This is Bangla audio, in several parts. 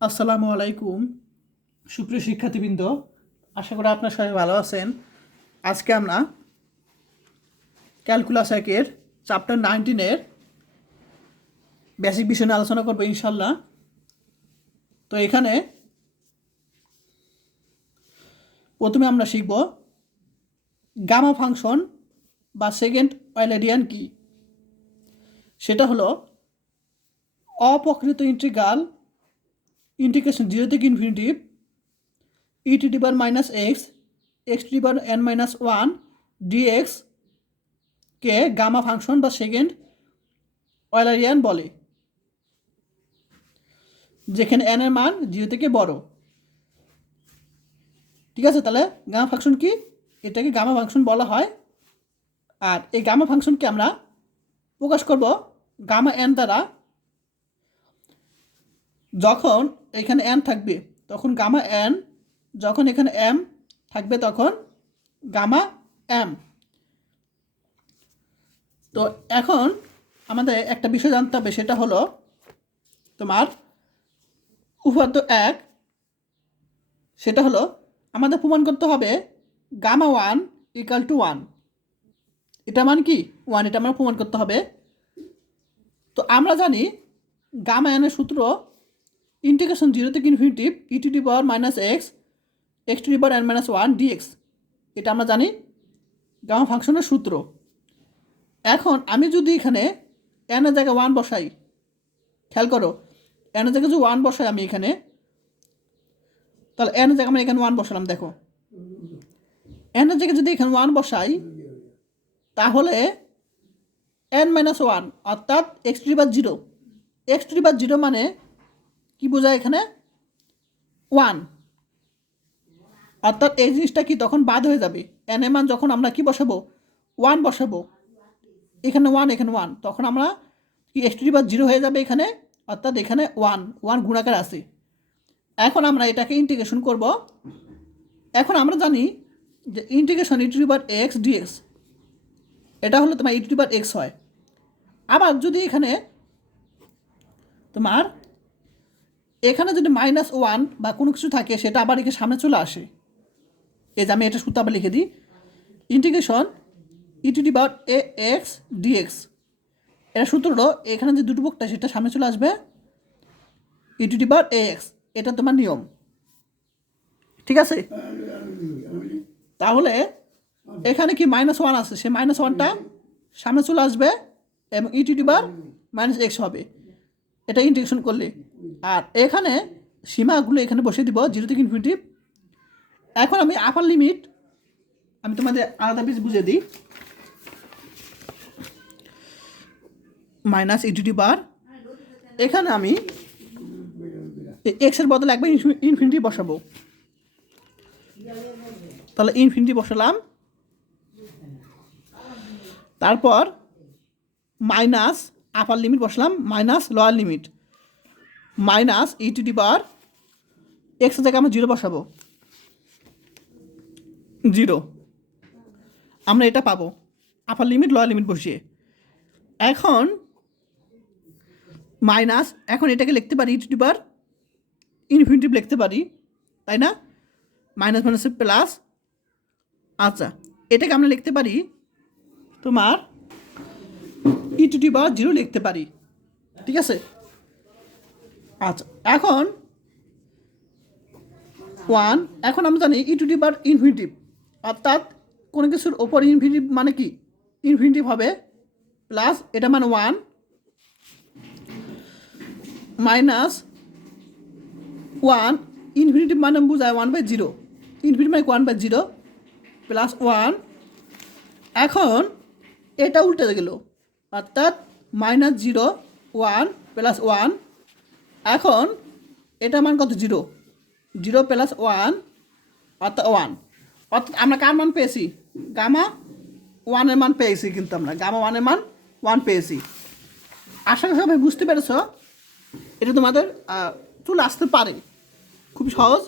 আসসালামু আলাইকুম। সুপ্রিয় শিক্ষার্থীবৃন্দ, আশা করি আপনার সবাই ভালো আছেন। আজকে আমরা ক্যালকুলাস একের চ্যাপ্টার নাইনটিনের বেসিক বিষয় নিয়ে আলোচনা করব ইনশাল্লাহ তো এখানে প্রথমে আমরা শিখব গামা ফাংশন বা সেকেন্ড অয়েলেরিয়ান কি? সেটা হলো অপ্রকৃত ইন্টিগ্রাল ইন্টিগ্রেশন জিরো থেকে infinity e to the power minus x x to the power n minus one dx K gamma function বা সেকেন্ড অয়েলারিয়ান বলে, যেখানে এন এর মান জিরো থেকে বড়। ঠিক আছে, তাহলে গামা ফাংশন কি? এটাকে গামা ফাংশন বলা হয়। আর এই গামা ফাংশনকে আমরা প্রকাশ করব গামা এন দ্বারা যখন এখানে এন থাকবে, তখন গামা এন যখন এখানে এম থাকবে, তখন গামা এম তো এখন আমাদের একটা বিষয় জানতে হবে, সেটা হলো তোমার উপাদ্য এক, সেটা হলো আমাদের প্রমাণ করতে হবে gamma one equal to one এটা মান কি? ওয়ান, এটা আমরা প্রমাণ করতে হবে। তো আমরা জানি গামা এনের সূত্র ইন্টিগ্রেশন জিরো থেকে infinity e to the power minus x x to the power n minus one dx এটা আমরা জানি গামা ফাংশনের সূত্র। এখন আমি যদি এখানে এনের জায়গায় ওয়ান বসাই, খেয়াল করো এনের জায়গায় যদি ওয়ান বসাই আমি এখানে, তাহলে এনের জায়গায় আমরা এখানে ওয়ান বসালাম, দেখো। এনের জায়গায় যদি এখানে ওয়ান বসাই, তাহলে এন মাইনাস ওয়ান অর্থাৎ এক্স টু বা জিরো এক্স টু বা জিরো মানে কি বোঝায় এখানে? ওয়ান অর্থাৎ এই জিনিসটা কি তখন বাদ হয়ে যাবে? এন এ মান যখন আমরা কি বসাবো? ওয়ান বসাবো। এখানে ওয়ান এখানে ওয়ান তখন আমরা কি এক্স টু বা জিরো হয়ে যাবে এখানে? অর্থাৎ এখানে ওয়ান ওয়ান গুণাকার আছে। এখন আমরা এটাকে ইন্টিগ্রেশন করব। এখন আমরা জানি যে integration e to power x dx এটা হলো তোমার ই টু বার এক্স হয়। আবার যদি এখানে তোমার এখানে যদি মাইনাস ওয়ান বা কোনো কিছু থাকে, সেটা আবার এখানে সামনে চলে আসে। এই যে আমি এটা সূত্র আবার লিখে দিই। Integration e to the power a x dx এটা সূত্রটা এখানে যে দুটো বুকটা সেটা সামনে চলে আসবে e to the power a x এটা তোমার নিয়ম। ঠিক আছে? তাহলে এখানে কি মাইনাস ওয়ান আছে? সেই মাইনাস ওয়ানটা সামনে চলে আসবে এবং e to the power minus x হবে। এটা ইন্টিগ্রেশন করলে। আর এখানে সীমাগুলো এখানে বসিয়ে দিব জিরো থেকে ইনফিনিটিভ এখন আমি আপার লিমিট আমি তোমাদের আলাদা পিস বুঝে দিই। মাইনাস ইটিটি বার এখানে আমি এক্সের বদলে একবার ইনফিনিটি বসাবো। তাহলে ইনফিনিটি বসালাম। তারপর মাইনাস আপার লিমিট বসলাম minus lower limit minus e to the power এক্সের জায়গায় আমরা জিরো বসাবো। জিরো আমরা এটা পাবো আপার লিমিট লোয়ার লিমিট বসিয়ে। এখন মাইনাস এখন এটাকে লিখতে পারি e to the power infinity লিখতে পারি, তাই না? মাইনাস মাইনাসে প্লাস আচ্ছা এটাকে আমরা লিখতে পারি তোমার e to the power zero লিখতে পারি। ঠিক আছে? আচ্ছা এখন ওয়ান এখন আমরা জানি e to the power infinity অর্থাৎ কোনো কিছুর ওপর ইনফিনিটিভ মানে কি? ইনফিনিটিভ হবে প্লাস এটা মানে ওয়ান মাইনাস ওয়ান ইনফিনিটিভ মানে বোঝায় ওয়ান বাই জিরো ইনফিনিটিভ মানে one by zero plus one এখন এটা উল্টে গেল। অর্থাৎ minus zero one plus one এখন এটা মান কত? জিরো জিরো প্লাস ওয়ান অর্থাৎ ওয়ান অর্থাৎ আমরা কার মান পেয়েছি? গামা ওয়ানের মান পেয়েছি কিন্তু আমরা। গামা ওয়ানের মান ওয়ান পেয়েছি। আশা করি সবাই বুঝতে পেরেছ, এটা তোমাদের চলে আসতে পারে। খুব সহজ।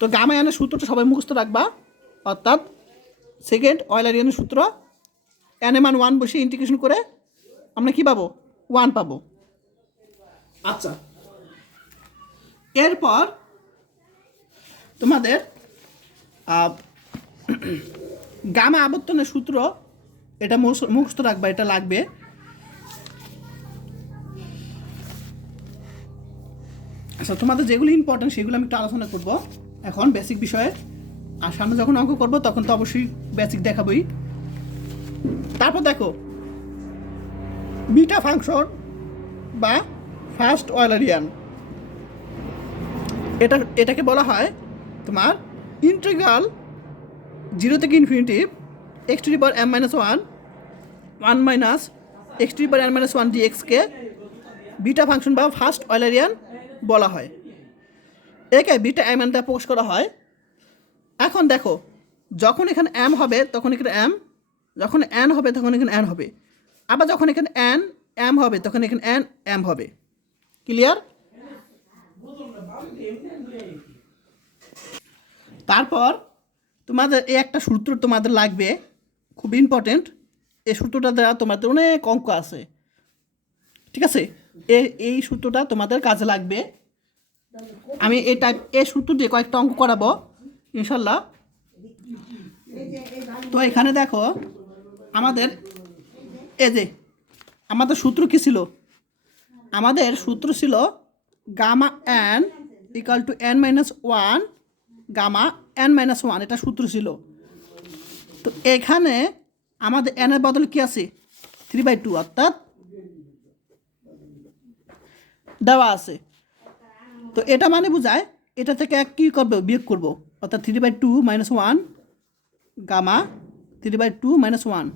তো গামা এনের সূত্রটা সবাই মুখস্থ রাখবা। অর্থাৎ সেকেন্ড অয়েলারিয়ানের সূত্র এন এ মান ওয়ান বসে ইন্টিগ্রেশন করে আমরা কি পাবো? ওয়ান পাবো। আচ্ছা। এরপর তোমাদের গামা আবর্তনের সূত্র এটা মুখস্থ রাখবা এটা লাগবে। আচ্ছা তোমাদের যেগুলো ইম্পর্টেন্ট সেগুলো আমি একটু আলোচনা করব। এখন বেসিক বিষয়ে আর সামনে যখন অঙ্ক করব তখন তো অবশ্যই বেসিক দেখাবই। তারপর দেখো, বিটা ফাংশন বা ফার্স্ট অয়েলারিয়ান এটা, এটাকে বলা হয় তোমার ইন্টিগ্রাল জিরো থেকে infinity x to power m minus one one minus x to power n minus one ডিএক্সকে beta function বা ফার্স্ট অয়েলারিয়ান বলা হয়। একে বিটা এম এন প্রকাশ করা হয়। এখন দেখো, যখন এখানে এম হবে, তখন এখানে এম যখন অ্যান হবে, তখন এখানে অ্যান হবে। আবার যখন এখানে অ্যান এম হবে, তখন এখানে অ্যান এম হবে। ক্লিয়ার তারপর তোমাদের এই একটা সূত্র তোমাদের লাগবে, খুব ইম্পর্টেন্ট এই সূত্রটা দ্বারা তোমাদের অনেক অঙ্ক আছে। ঠিক আছে? এই এই সূত্রটা তোমাদের কাজে লাগবে। আমি এই টাইপ এই সূত্র দিয়ে কয়েকটা অঙ্ক করাবো, ইনশাল্লাহ। তো এখানে দেখো আমাদের এ যে, আমাদের সূত্র কী ছিল? আমাদের সূত্র ছিল gamma n equal to n minus one gamma n minus one এটা সূত্র ছিল। তো এখানে আমাদের এনের বদলে কি আছে? থ্রি বাই টু অর্থাৎ দেওয়া আছে। তো এটা মানে বোঝায় এটা থেকে এক কী করব? বিয়োগ করব। অর্থাৎ three by two minus one gamma three by two minus one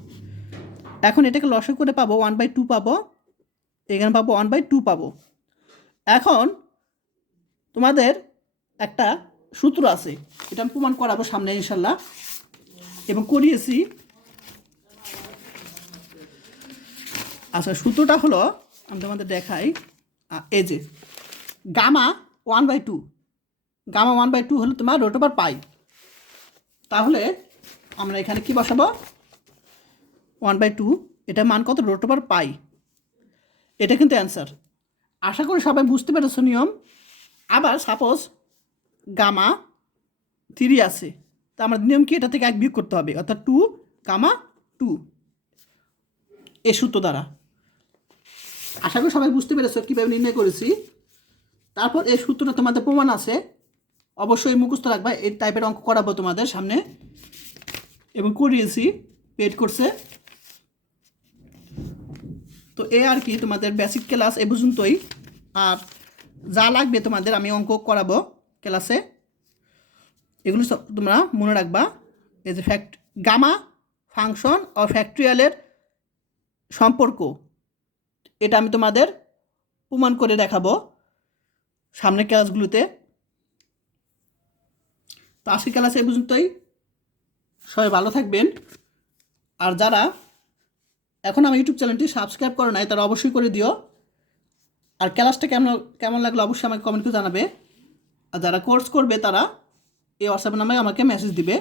এখন এটাকে লসে করে পাবো ওয়ান বাই টু পাবো, এখানে পাবো ওয়ান বাই টু পাবো। এখন তোমাদের একটা সূত্র আছে, এটা আমি প্রমাণ করাবো সামনে ইনশাল্লাহ। এবং করিয়েছি। আচ্ছা সূত্রটা হলো, আমি তোমাদের দেখাই। এই যে, gamma one by two gamma one by two হলো তোমার রোট ওভার পাই তাহলে আমরা এখানে কি বসাবো? ওয়ান বাই টু এটা মান কত? Root over pi. এটা কিন্তু অ্যান্সার আশা করি সবাই বুঝতে পেরেছ নিয়ম। আবার সাপোজ গামা থ্রি আছে। তা আমার নিয়ম কি? এটা থেকে এক বিয়োগ করতে হবে। অর্থাৎ টু গামা টু এ সূত্র দ্বারা। আশা করি সবাই বুঝতে পেরেছ কীভাবে নির্ণয় করেছি। তারপর এই সূত্রটা তোমাদের প্রমাণ আছে। অবশ্যই মুখস্থ রাখবা। এই টাইপের অঙ্ক করাবো তোমাদের সামনে। এবং করিয়েছি পেড করছে। তো এ আর কি তোমাদের বেসিক ক্লাস এ পর্যন্তই। আর যা লাগবে তোমাদের আমি অঙ্ক করাবো ক্লাসে এগুলো সব তোমরা মনে রাখবা। এই যে ফ্যাক্ট গামা ফাংশন ও ফ্যাক্টরিয়ালের সম্পর্ক। এটা আমি তোমাদের প্রমাণ করে দেখাবো সামনের ক্লাসগুলোতে তো আজকের ক্লাস এই পর্যন্তই। সবাই ভালো থাকবেন। আর যারা এখন আমার ইউটিউব চ্যানেলটি সাবস্ক্রাইব করে নাই, তারা অবশ্যই করে দিও। আর ক্লাসটা কেমন কেমন লাগল অবশ্যই আমাকে কমেন্ট করে জানাবে। আর যারা কোর্স করবে তারা এই হোয়াটসঅ্যাপ নামে আমাকে মেসেজ দিবে।